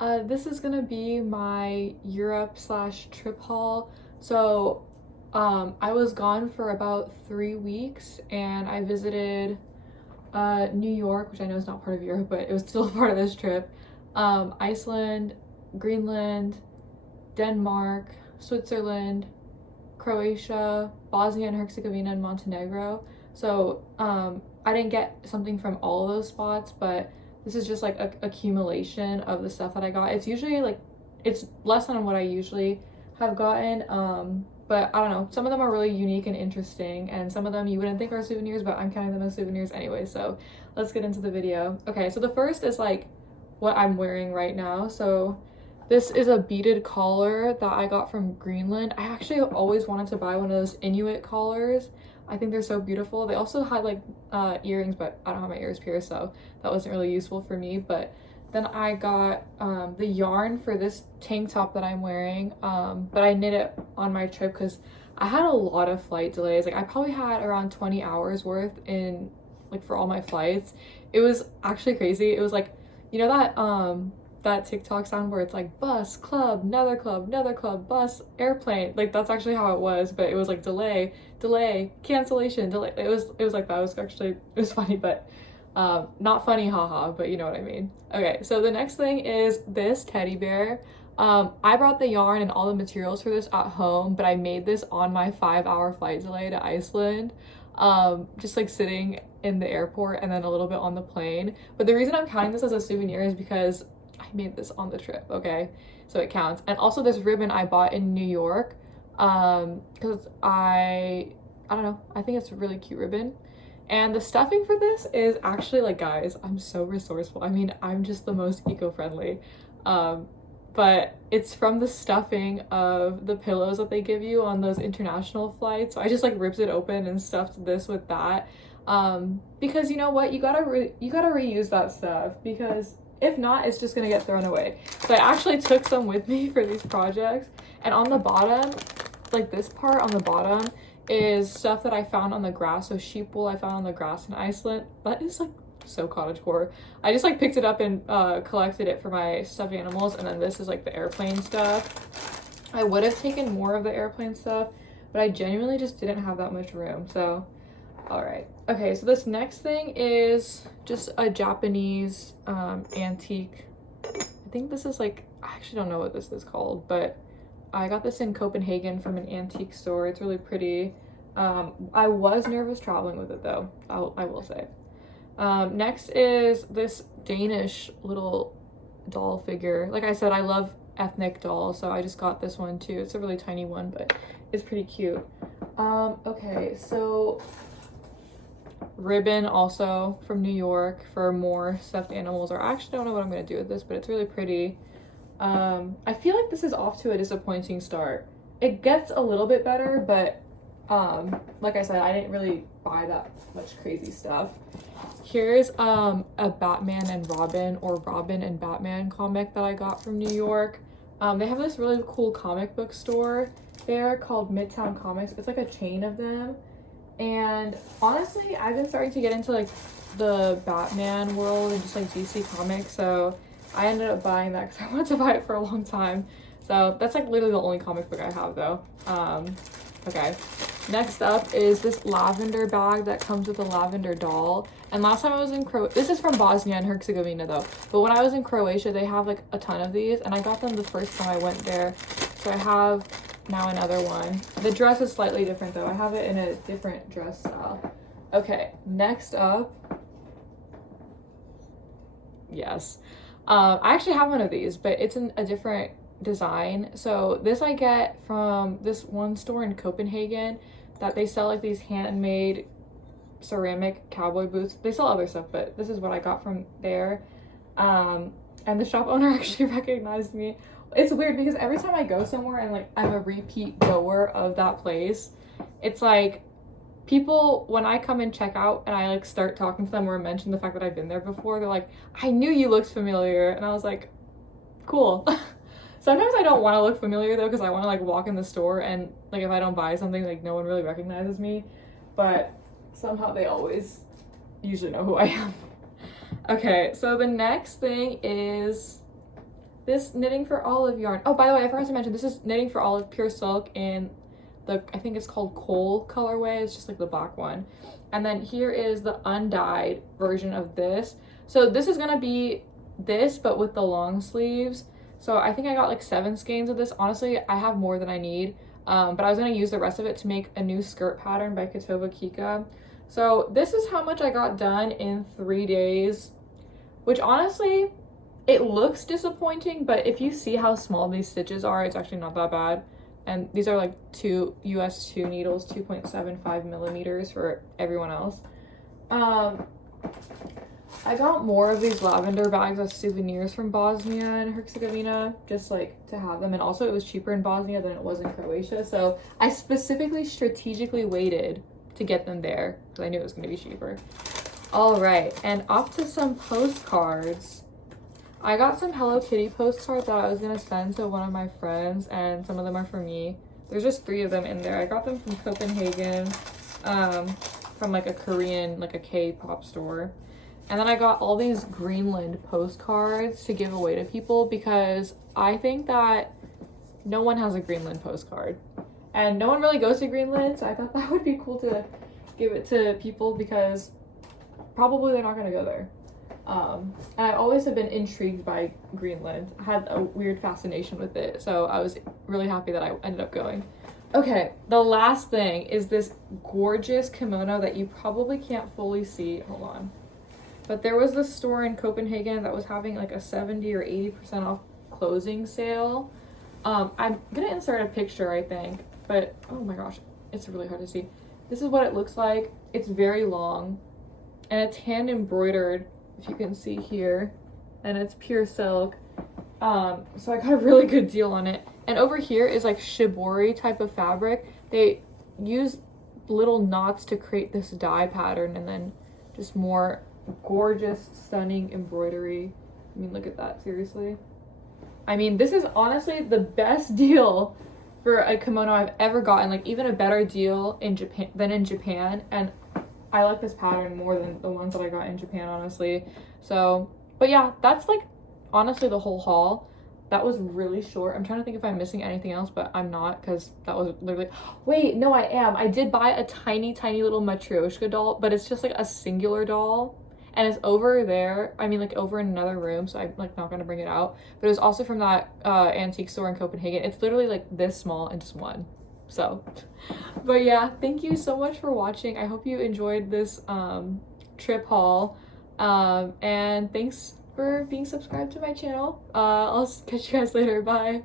This is gonna be my Europe slash trip haul. So, I was gone for about 3 weeks and I visited New York, which I know is not part of Europe, but it was still a part of this trip. Iceland, Greenland, Denmark, Switzerland, Croatia, Bosnia and Herzegovina, and Montenegro. So, I didn't get something from all of those spots, but this is just like a accumulation of the stuff that I got. It's usually like it's less than what I usually have gotten. But I don't know. Some of them are really unique and interesting, and some of them you wouldn't think are souvenirs, but I'm counting them as souvenirs anyway. So let's get into the video. Okay, so the first is like what I'm wearing right now. So this is a beaded collar that I got from Greenland. I actually always wanted to buy one of those Inuit collars. I think they're so beautiful. They also had like earrings, but I don't have my ears pierced, so that wasn't really useful for me. But then I got the yarn for this tank top that I'm wearing, but I knit it on my trip because I had a lot of flight delays. Like I probably had around 20 hours worth in like for all my flights. It was actually crazy. It was like, you know that TikTok sound where it's like bus, club, another club, bus, airplane. Like that's actually how it was, but it was like delay, cancellation, delay. It was like that. It was funny, but not funny, haha, but you know what I mean. Okay, so the next thing is this teddy bear. I brought the yarn and all the materials for this at home, but I made this on my 5-hour flight delay to Iceland. Just like sitting in the airport and then a little bit on the plane. But the reason I'm counting this as a souvenir is because I made this on the trip, okay? So it counts. And also this ribbon I bought in New York, because I don't know, I think it's a really cute ribbon. And the stuffing for this is actually like, guys, I'm so resourceful. I mean, I'm just the most eco-friendly. But it's from the stuffing of the pillows that they give you on those international flights. So I just like ripped it open and stuffed this with that. Because you know what, you gotta reuse that stuff, because if not, it's just gonna get thrown away. So I actually took some with me for these projects. And on the bottom, like this part on the bottom is stuff that I found on the grass. So sheep wool I found on the grass in Iceland. That is like so cottagecore. I just like picked it up and collected it for my stuffed animals. And then this is like the airplane stuff. I would have taken more of the airplane stuff, but I genuinely just didn't have that much room. So all right. Okay, so this next thing is just a Japanese antique. I think this is like, I actually don't know what this is called, but I got this in Copenhagen from an antique store. It's really pretty. I was nervous traveling with it though, I will say. Next is this Danish little doll figure. Like I said, I love ethnic dolls, so I just got this one too. It's a really tiny one, but it's pretty cute. Okay, so ribbon also from New York for more stuffed animals, or I actually don't know what I'm gonna do with this, but it's really pretty. I feel like this is off to a disappointing start. It gets a little bit better, but like I said, I didn't really buy that much crazy stuff. Here's a Batman and Robin, or Robin and Batman comic that I got from New York. They have this really cool comic book store there called Midtown Comics. It's like a chain of them. And honestly, I've been starting to get into like the Batman world and just like DC Comics, so I ended up buying that because I wanted to buy it for a long time. So that's like literally the only comic book I have though. Okay, next up is this lavender bag that comes with a lavender doll. And last time I was in this is from Bosnia and Herzegovina though, but when I was in Croatia they have like a ton of these, and I got them the first time I went there. So I have now another one. The dress is slightly different though. I have it in a different dress style. Okay, next up, yes, I actually have one of these, but it's in a different design. So this I get from this one store in Copenhagen that they sell like these handmade ceramic cowboy boots. They sell other stuff, but this is what I got from there. And the shop owner actually recognized me. It's weird because every time I go somewhere and like I'm a repeat goer of that place, it's like people, when I come and check out and I like start talking to them or mention the fact that I've been there before, they're like, I knew you looked familiar. And I was like, cool. Sometimes I don't want to look familiar though, because I want to like walk in the store and like if I don't buy something, like no one really recognizes me, but somehow they always usually know who I am. Okay, so the next thing is this knitting for olive yarn. Oh, by the way, I forgot to mention, this is knitting for olive pure silk in the, I think it's called coal colorway. It's just like the black one. And then here is the undyed version of this. So this is gonna be this, but with the long sleeves. So I think I got like 7 skeins of this. Honestly, I have more than I need. But I was gonna use the rest of it to make a new skirt pattern by Katoba Kika. So this is how much I got done in 3 days, which honestly, it looks disappointing, but if you see how small these stitches are, it's actually not that bad. And these are like US 2 needles, 2.75 millimeters for everyone else. I got more of these lavender bags as souvenirs from Bosnia and Herzegovina, just like to have them. And also it was cheaper in Bosnia than it was in Croatia. So I specifically strategically waited to get them there because I knew it was gonna be cheaper. All right, and off to some postcards. I got some Hello Kitty postcards that I was gonna send to one of my friends, and some of them are for me. There's just 3 of them in there. I got them from Copenhagen, from like a Korean, like a K-pop store. And then I got all these Greenland postcards to give away to people because I think that no one has a Greenland postcard. And no one really goes to Greenland, so I thought that would be cool to give it to people because probably they're not gonna go there. And I always have been intrigued by Greenland. I had a weird fascination with it, so I was really happy that I ended up going. Okay, the last thing is this gorgeous kimono that you probably can't fully see. Hold on. But there was this store in Copenhagen that was having like a 70 or 80% off closing sale. I'm gonna insert a picture, I think, but oh my gosh, it's really hard to see. This is what it looks like. It's very long and it's hand embroidered, if you can see here, and it's pure silk. So I got a really good deal on it. And over here is like shibori type of fabric. They use little knots to create this dye pattern and then just more gorgeous, stunning embroidery. I mean, look at that, seriously. I mean, this is honestly the best deal for a kimono I've ever gotten, like even a better deal in Japan than in Japan. And I like this pattern more than the ones that I got in Japan, honestly. So, but yeah, that's like honestly the whole haul. That was really short. I'm trying to think if I'm missing anything else, but I'm not, because that was literally... Wait, no, I am. I did buy a tiny, tiny little Matryoshka doll, but it's just like a singular doll. And it's over there. I mean, like over in another room, so I'm like not gonna bring it out. But it was also from that antique store in Copenhagen. It's literally like this small and just one. So, but yeah, thank you so much for watching. I hope you enjoyed this trip haul. And thanks for being subscribed to my channel. I'll catch you guys later. Bye.